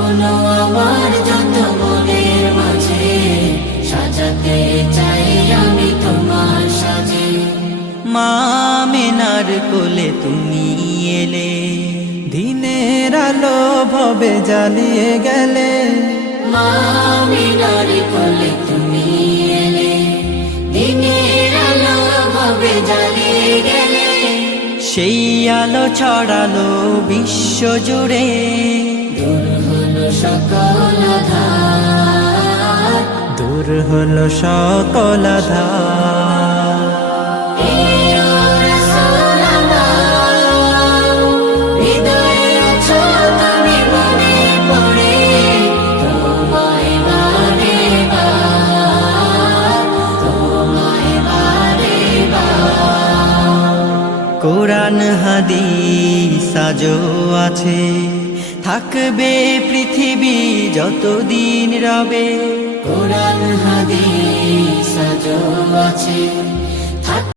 স্বপ্ন আমার যত মনের মাঝে, সাজাতে চাই আমি তোমার সাজে। মা আমিনার কোলে তুমি এলে, দিনের আলো ভবে জ্বালিয়ে গেলে। মা আমিনার কোলে তুমি এলে, দিনের আলো ভবে জ্বালিয়ে গেলে। সেই আলো ছড়ালো বিশ্ব জুড়ে, দূর হলো সকল আঁধার, দূর হলো সকল আঁধার। প্রিয় রাসূল আমার, হৃদয়ে আছো তুমি মনে পড়ে, তোমায় বারে বার, তোমায় বারে বার। কোরআন হাদিস আজও আছে, থাকবে পৃথিবী যতদিন রবে। কোরআন হাদিস আজও আছে,